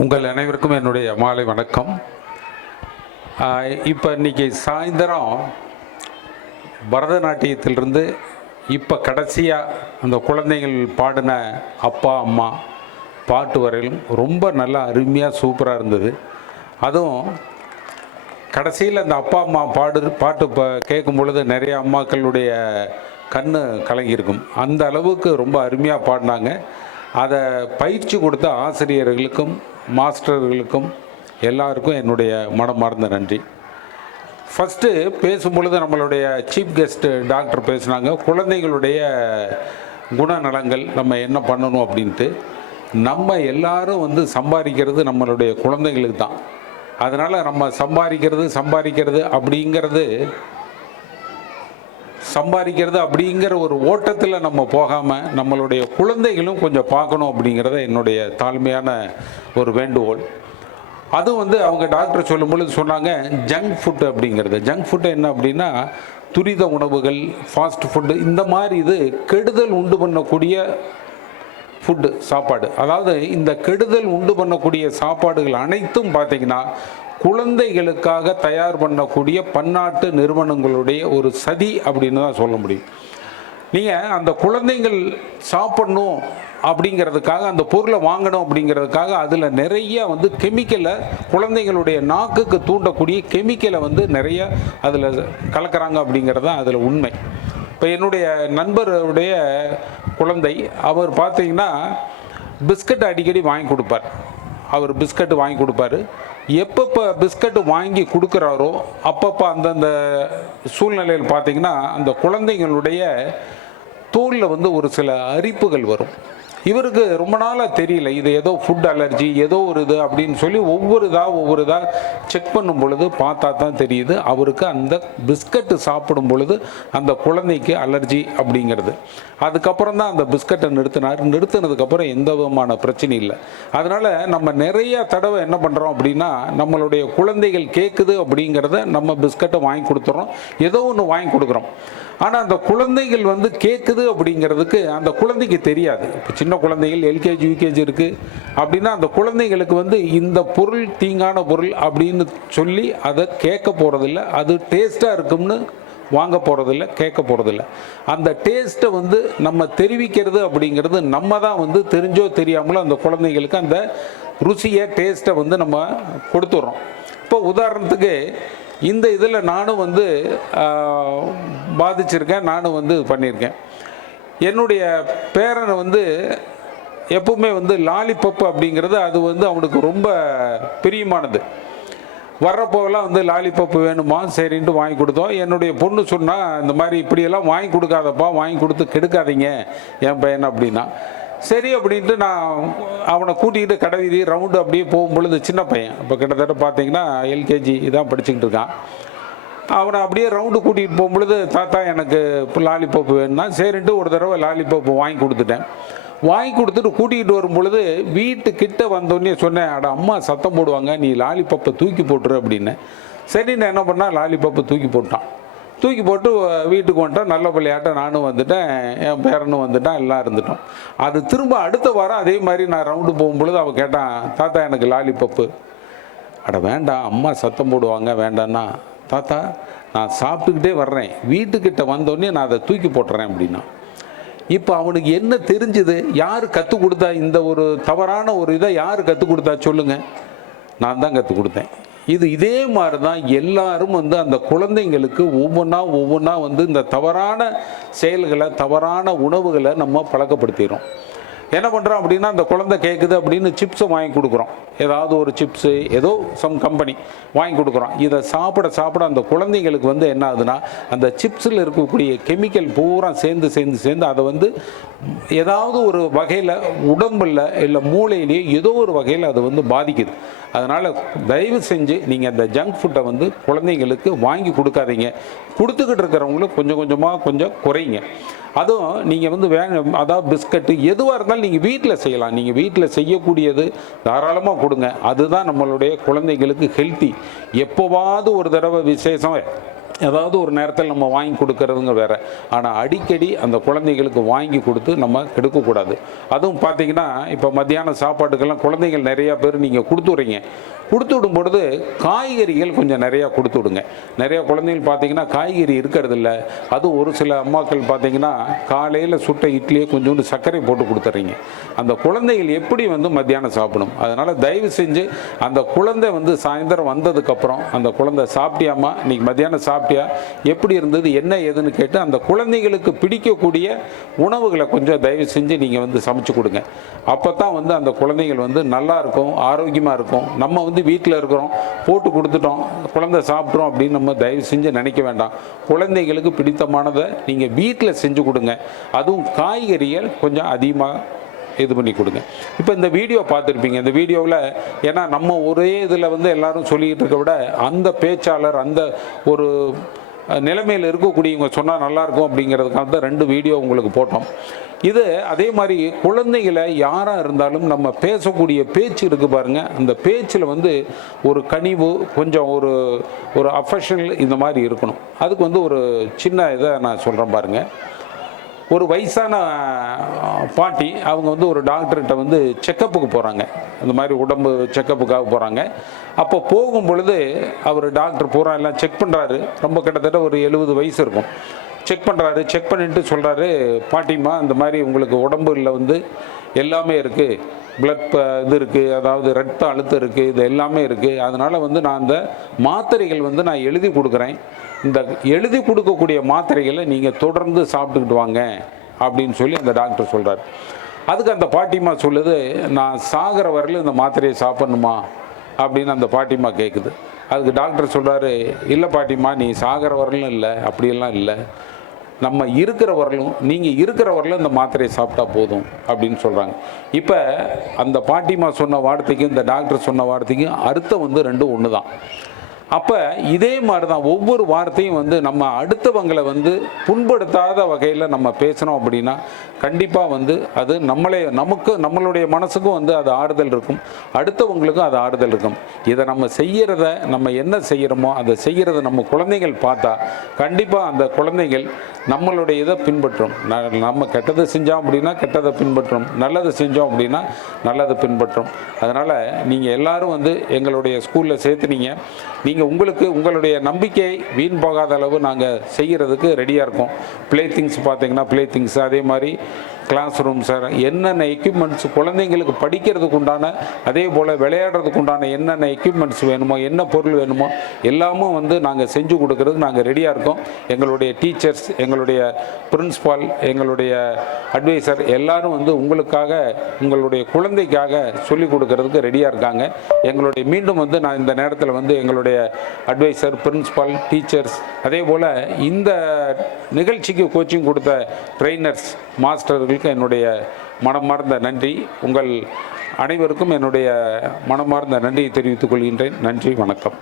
உங்கள் அனைவருக்கும் என்னுடைய மாலை வணக்கம். இப்போ இன்றைக்கி சாயந்தரம் பரதநாட்டியத்திலிருந்து இப்போ கடைசியாக அந்த குழந்தைகள் பாடின அப்பா அம்மா பாட்டு வரையிலும் ரொம்ப நல்லா அருமையாக சூப்பராக இருந்தது. அதுவும் கடைசியில் அந்த அப்பா அம்மா பாட்டு கேட்கும் பொழுது நிறைய அம்மாக்களுடைய கண்ணு கலங்கியிருக்கும். அந்த அளவுக்கு ரொம்ப அருமையாக பாடினாங்க. அதை பயிற்சி கொடுத்த ஆசிரியர்களுக்கும் மாஸ்டர்களுக்கும் எல்லாருக்கும் என்னுடைய மனமார்ந்த நன்றி. ஃபஸ்ட்டு பேசும்பொழுது நம்மளுடைய சீஃப் கெஸ்ட்டு டாக்டர் பேசுனாங்க, குழந்தைகளுடைய குணநலங்கள் நம்ம என்ன பண்ணணும் அப்படின்ட்டு. நம்ம எல்லாரும் சம்பாதிக்கிறது நம்மளுடைய குழந்தைங்களுக்கு தான். அதனால் நம்ம சம்பாதிக்கிறது அப்படிங்கிற ஒரு ஓட்டத்தில் நம்ம போகாமல் நம்மளுடைய குழந்தைகளும் கொஞ்சம் பார்க்கணும் அப்படிங்கிறத என்னுடைய தாழ்மையான ஒரு வேண்டுகோள். அதுவும் அவங்க டாக்டர் சொல்லும் பொழுது சொன்னாங்க, ஜங்க் ஃபுட்டு அப்படிங்கிறது. ஜங்க் ஃபுட்டு என்ன அப்படின்னா துரித உணவுகள், ஃபாஸ்ட் ஃபுட்டு, இந்த மாதிரி இது கெடுதல் உண்டு பண்ணக்கூடிய ஃபுட்டு, சாப்பாடு. அதாவது இந்த கெடுதல் உண்டு பண்ணக்கூடிய சாப்பாடுகள் அனைத்தும் பார்த்திங்கன்னா குழந்தைகளுக்காக தயார் பண்ணக்கூடிய பன்னாட்டு நிறுவனங்களுடைய ஒரு சதி அப்படின்னு தான் சொல்ல முடியும். நீங்கள் அந்த குழந்தைகள் சாப்பிடணும் அப்படிங்கிறதுக்காக, அந்த பொருளை வாங்கணும் அப்படிங்கிறதுக்காக அதில் நிறைய கெமிக்கலை, குழந்தைகளுடைய நாக்குக்கு தூண்டக்கூடிய கெமிக்கலை நிறைய அதில் கலக்கிறாங்க அப்படிங்கிறது தான் அதில் உண்மை. இப்போ என்னுடைய நண்பருடைய குழந்தை, அவர் பார்த்தீங்கன்னா பிஸ்கட் அடிக்கடி வாங்கி கொடுப்பார். அவர் பிஸ்கட்டு வாங்கி கொடுப்பார். எப்பப்போ பிஸ்கட்டு வாங்கி கொடுக்குறாரோ அப்பப்போ அந்தந்த சூழ்நிலையில் பார்த்திங்கன்னா அந்த குழந்தைங்களுடைய தோலில் ஒரு சில அரிப்புகள் வரும். இவருக்கு ரொம்ப நாளாக தெரியல, இது ஏதோ ஃபுட் அலர்ஜி, ஏதோ ஒரு இது அப்படின்னு சொல்லி ஒவ்வொரு இதாக செக் பண்ணும் பொழுது பார்த்தா தான் தெரியுது அவருக்கு அந்த பிஸ்கட்டு சாப்பிடும் பொழுது அந்த குழந்தைக்கு அலர்ஜி அப்படிங்கிறது. அதுக்கப்புறம் தான் அந்த பிஸ்கட்டை நிறுத்தினதுக்கப்புறம் எந்த விதமான பிரச்சனையும் இல்லை. அதனால் நம்ம நிறைய தடவை என்ன பண்ணுறோம் அப்படின்னா, நம்மளுடைய குழந்தைகள் கேட்குது அப்படிங்கிறத நம்ம பிஸ்கட்டை வாங்கி கொடுத்துறோம், ஏதோ ஒன்று வாங்கி கொடுக்குறோம். ஆனால் அந்த குழந்தைகள் கேட்குது அப்படிங்கிறதுக்கு அந்த குழந்தைக்கு தெரியாது. இப்போ சின்ன குழந்தைகள் எல்கேஜி யூகேஜி இருக்குது அப்படின்னா அந்த குழந்தைங்களுக்கு இந்த பொருள் தீங்கான பொருள் அப்படின்னு சொல்லி அதை கேட்க போகிறதில்ல. அது டேஸ்ட்டாக இருக்கும்னு வாங்க போகிறதில்ல, கேட்க போகிறதில்ல. அந்த டேஸ்ட்டை நம்ம தெரிவிக்கிறது அப்படிங்கிறது நம்ம தான் தெரிஞ்சோ தெரியாமலோ அந்த குழந்தைங்களுக்கு அந்த ருசியை டேஸ்ட்டை நம்ம கொடுத்துட்றோம். இப்போ உதாரணத்துக்கு இந்த இதில் நானும் பாதிச்சிருக்கேன், நானும் பண்ணியிருக்கேன். என்னுடைய பேரனை எப்பவுமே லாலிபப் அப்படிங்கிறது அது அவனுக்கு ரொம்ப பிரியமானது. வர்றப்போவெல்லாம் லாலிபப் வேணுமா, சரின்ட்டு வாங்கி கொடுத்தோம். என்னுடைய பொண்ணு சொன்னால், இந்த மாதிரி இப்படியெல்லாம் வாங்கி கொடுக்காதப்பா, வாங்கி கொடுத்து கெடுக்காதீங்க என் பையனை அப்படின்னா. சரி அப்படின்ட்டு நான் அவனை கூட்டிகிட்டு கடை வீதி ரவுண்டு அப்படியே போகும்பொழுது, சின்ன பையன் இப்போ கிட்டத்தட்ட பார்த்தீங்கன்னா எல்கேஜி இதான் படிச்சுக்கிட்டு இருக்கான். அவனை அப்படியே ரவுண்டு கூட்டிகிட்டு போகும்பொழுது, தாத்தா எனக்கு இப்போ லாலிபப் வேணும்னா சரின்ட்டு ஒரு தடவை லாலிபப் வாங்கி கொடுத்துட்டேன். வாங்கி கொடுத்துட்டு கூட்டிகிட்டு வரும் பொழுது வீட்டுக்கிட்ட வந்தோடனே சொன்னேன், அட அம்மா சத்தம் போடுவாங்க, நீ லாலிபப்பை தூக்கி போட்டுரு அப்படின்னு. சரி, நான் என்ன பண்ணால் லாலிபப்பை தூக்கி போட்டான். தூக்கி போட்டு வீட்டுக்கு வந்துட்டோம். நல்ல பிள்ளையாட்ட நானும் வந்துட்டேன், என் பேரனும் வந்துட்டான், எல்லாம் இருந்துட்டோம். அது திரும்ப அடுத்த வாரம் அதே மாதிரி நான் ரவுண்டு போகும்பொழுது அவன் கேட்டான், தாத்தா எனக்கு லாலிபப்பு. அட வேண்டாம், அம்மா சத்தம் போடுவாங்க வேண்டான்னா. தாத்தா நான் சாப்பிட்டுக்கிட்டே வர்றேன், வீட்டுக்கிட்ட வந்தோடனே நான் அதை தூக்கி போட்டுறேன் அப்படின்னா. இப்போ அவனுக்கு என்ன தெரிஞ்சுது? யார் கற்றுக் கொடுத்தா? இந்த ஒரு தவறான ஒரு இதை யார் கற்றுக் கொடுத்தா சொல்லுங்கள்? நான் தான் கற்றுக் கொடுத்தேன். இதே மாதிரி தான் எல்லாரும் அந்த குழந்தைங்களுக்கு ஒவ்வொன்றா இந்த தவறான செயல்களை, தவறான உணவுகளை நம்ம பழக்கப்படுத்திடுறோம். என்ன பண்ணுறோம் அப்படின்னா, அந்த குழந்தை கேட்குது அப்படின்னு சிப்ஸை வாங்கி கொடுக்குறோம். ஏதாவது ஒரு சிப்ஸு, ஏதோ சம் கம்பெனி வாங்கி கொடுக்குறோம். இதை சாப்பிட அந்த குழந்தைங்களுக்கு என்ன ஆகுதுன்னா, அந்த சிப்ஸில் இருக்கக்கூடிய கெமிக்கல் பூரா சேர்ந்து அதை ஏதாவது ஒரு வகையில் உடம்பில் இல்லை மூளையிலேயே ஏதோ ஒரு வகையில் அது பாதிக்குது. அதனால் தயவு செஞ்சு நீங்கள் அந்த ஜங்க் ஃபுட்டை குழந்தைங்களுக்கு வாங்கி கொடுக்காதீங்க. கொடுத்துக்கிட்டு இருக்கிறவங்களும் கொஞ்சம் குறைங்க. அதுவும் நீங்கள் அதாவது பிஸ்கட்டு எதுவாக இருந்தாலும் நீங்கள் வீட்டில் செய்யலாம். நீங்கள் வீட்டில் செய்யக்கூடியது தாராளமாக கொடுங்க. அதுதான் நம்மளுடைய குழந்தைங்களுக்கு ஹெல்த்தி. எப்போவாவது ஒரு தடவை விசேஷம் ஏதாவது ஒரு நேரத்தில் நம்ம வாங்கி கொடுக்கறதுங்க வேறு. ஆனால் அடிக்கடி அந்த குழந்தைகளுக்கு வாங்கி கொடுத்து நம்ம கெடுக்கக்கூடாது. அதுவும் பார்த்திங்கன்னா இப்போ மத்தியான சாப்பாட்டுக்கெல்லாம் குழந்தைகள் நிறையா பேர் நீங்கள் கொடுத்து விட்றீங்க. கொடுத்து விடும் பொழுது காய்கறிகள் கொஞ்சம் நிறையா கொடுத்து விடுங்க. நிறையா குழந்தைகள் பார்த்திங்கன்னா காய்கறி இருக்கிறதில்ல. அதுவும் ஒரு சில அம்மாக்கள் பார்த்திங்கன்னா காலையில் சுட்ட இட்லியே கொஞ்சோண்டு சர்க்கரை போட்டு கொடுத்துட்றீங்க. அந்த குழந்தைகள் எப்படி மத்தியானம் சாப்பிடும்? அதனால் தயவு செஞ்சு அந்த குழந்தை சாயந்தரம் வந்ததுக்கப்புறம் அந்த குழந்தை சாப்பிட்டியாமா, இன்றைக்கி மத்தியானம் சாப்பிட்டியா, எப்படி இருந்தது, என்ன ஏதுன்னு கேட்டு அந்த குழந்தைகளுக்கு பிடிக்கக்கூடிய உணவுகளை கொஞ்சம் தயவு செஞ்சு நீங்கள் சமைச்சு கொடுங்க. அப்போ தான் அந்த குழந்தைகள் நல்லா இருக்கும், ஆரோக்கியமாக இருக்கும். நம்ம வீட்டில் இருக்கிறோம், போட்டு கொடுத்துட்டோம், குழந்தை சாப்பிட்றோம் அப்படின்னு நம்ம தயவு செஞ்சு நினைக்க வேண்டாம். குழந்தைகளுக்கு பிடித்தமானதை நீங்கள் வீட்டில் செஞ்சு கொடுங்க. அதுவும் காய்கறிகள் கொஞ்சம் அதிகமாக இது பண்ணி கொடுங்க. இப்போ இந்த வீடியோ பார்த்துருப்பீங்க. இந்த வீடியோவில் ஏன்னா நம்ம ஒரே இதில் எல்லாரும் சொல்லிக்கிட்டு இருக்க விட அந்த பேச்சாளர் அந்த ஒரு நிலைமையில் இருக்கக்கூடியவங்க சொன்னால் நல்லாயிருக்கும் அப்படிங்கிறதுக்காக தான் 2 வீடியோ உங்களுக்கு போட்டோம். இது அதே மாதிரி குழந்தைகளை யாராக இருந்தாலும் நம்ம பேசக்கூடிய பேச்சு இருக்குது பாருங்கள், அந்த பேச்சில் ஒரு கனிவு, கொஞ்சம் ஒரு அஃபெக்ஷனல் இந்த மாதிரி இருக்கணும். அதுக்கு ஒரு சின்ன இதை நான் சொல்கிறேன் பாருங்கள். ஒரு வயசான பாட்டி அவங்க ஒரு டாக்டர்கிட்ட செக்கப்புக்கு போகிறாங்க. இந்த மாதிரி உடம்பு செக்கப்புக்காக போகிறாங்க. அப்போ போகும் பொழுது அவர் டாக்டர் பூரா எல்லாம் செக் பண்ணுறாரு. ரொம்ப கிட்டத்தட்ட ஒரு 70 வயசு இருக்கும். செக் பண்ணுறாரு. செக் பண்ணிட்டு சொல்கிறாரு, பாட்டிம்மா இந்த மாதிரி உங்களுக்கு உடம்புல எல்லாமே இருக்குது, பிளட் இது இருக்குது, அதாவது ரத்த அழுத்தம் இருக்குது, இது எல்லாமே இருக்குது. அதனால் நான் அந்த மாத்திரைகள் நான் எழுதி கொடுக்குறேன். இந்த எழுதி கொடுக்கக்கூடிய மாத்திரைகளை நீங்கள் தொடர்ந்து சாப்பிட்டுக்கிட்டு வாங்க அப்படின்னு சொல்லி அந்த டாக்டர் சொல்கிறார். அதுக்கு அந்த பாட்டிமா சொல்லுது, நான் சாகிற வரையிலும் இந்த மாத்திரையை சாப்பிட்ணுமா அப்படின்னு அந்த பாட்டிமா கேட்குது. அதுக்கு டாக்டர் சொல்கிறாரு, இல்லை பாட்டிமா, நீ சாகிற வரலும் இல்லை, அப்படியெல்லாம் இல்லை, நம்ம இருக்கிற வரலும், நீங்கள் இருக்கிற வரலும் இந்த மாத்திரையை சாப்பிட்டா போதும் அப்படின்னு சொல்கிறாங்க. இப்போ அந்த பாட்டிமா சொன்ன வார்த்தைக்கும் இந்த டாக்டர் சொன்ன வார்த்தைக்கும் அர்த்தம் ரெண்டும் ஒன்று தான். அப்போ இதே மாதிரி தான் ஒவ்வொரு வார்த்தையும் நம்ம அடுத்தவங்களை புண்படுத்தாத வகையில் நம்ம பேசணும் அப்படின்னா கண்டிப்பாக அது நம்மளுடைய மனசுக்கும் அது ஆறுதல் இருக்கும், அடுத்தவங்களுக்கும் அது ஆறுதல் இருக்கும். இதை நம்ம செய்கிறத, நம்ம என்ன செய்கிறோமோ அதை செய்கிறத நம்ம குழந்தைகள் பார்த்தா கண்டிப்பாக அந்த குழந்தைகள் நம்மளுடைய இதை பின்பற்றும். நம்ம கெட்டதை செஞ்சோம் அப்படின்னா கெட்டதை பின்பற்றும், நல்லதை செஞ்சோம் அப்படின்னா நல்லதை பின்பற்றும். அதனால் நீங்கள் எல்லோரும் எங்களுடைய ஸ்கூலில் சேர்த்துனீங்க. நீங்கள் உங்களுடைய நம்பிக்கை வீண் போகாத அளவு நாங்கள் செய்கிறதுக்கு ரெடியாக இருக்கோம். ப்ளே திங்ஸ் பார்த்தீங்கன்னா ப்ளே திங்ஸ், அதே மாதிரி கிளாஸ் ரூம் சார், என்னென்ன எக்யூப்மெண்ட்ஸ் குழந்தைங்களுக்கு படிக்கிறதுக்கு உண்டான, அதே போல் விளையாடுறதுக்கு உண்டான என்னென்ன எக்யூப்மெண்ட்ஸ் வேணுமோ, என்ன பொருள் வேணுமோ எல்லாமும் நாங்கள் செஞ்சு கொடுக்கறதுக்கு நாங்கள் ரெடியாக இருக்கோம். எங்களுடைய டீச்சர்ஸ், எங்களுடைய பிரின்ஸ்பால், எங்களுடைய அட்வைசர் எல்லாரும் உங்களுக்காக, உங்களுடைய குழந்தைக்காக சொல்லிக் கொடுக்கறதுக்கு ரெடியாக இருக்காங்க. எங்களுடைய மீண்டும் நான் இந்த நேரத்தில் எங்களுடைய அட்வைசர், பிரின்ஸ்பால், டீச்சர்ஸ், அதே போல் இந்த நிகழ்ச்சிக்கு கோச்சிங் கொடுத்த ட்ரெயினர்ஸ், மாஸ்டர்களுக்கு என்னுடைய மனமார்ந்த நன்றி. உங்கள் அனைவருக்கும் என்னுடைய மனமார்ந்த நன்றியை தெரிவித்துக் கொள்கின்றேன். நன்றி, வணக்கம்.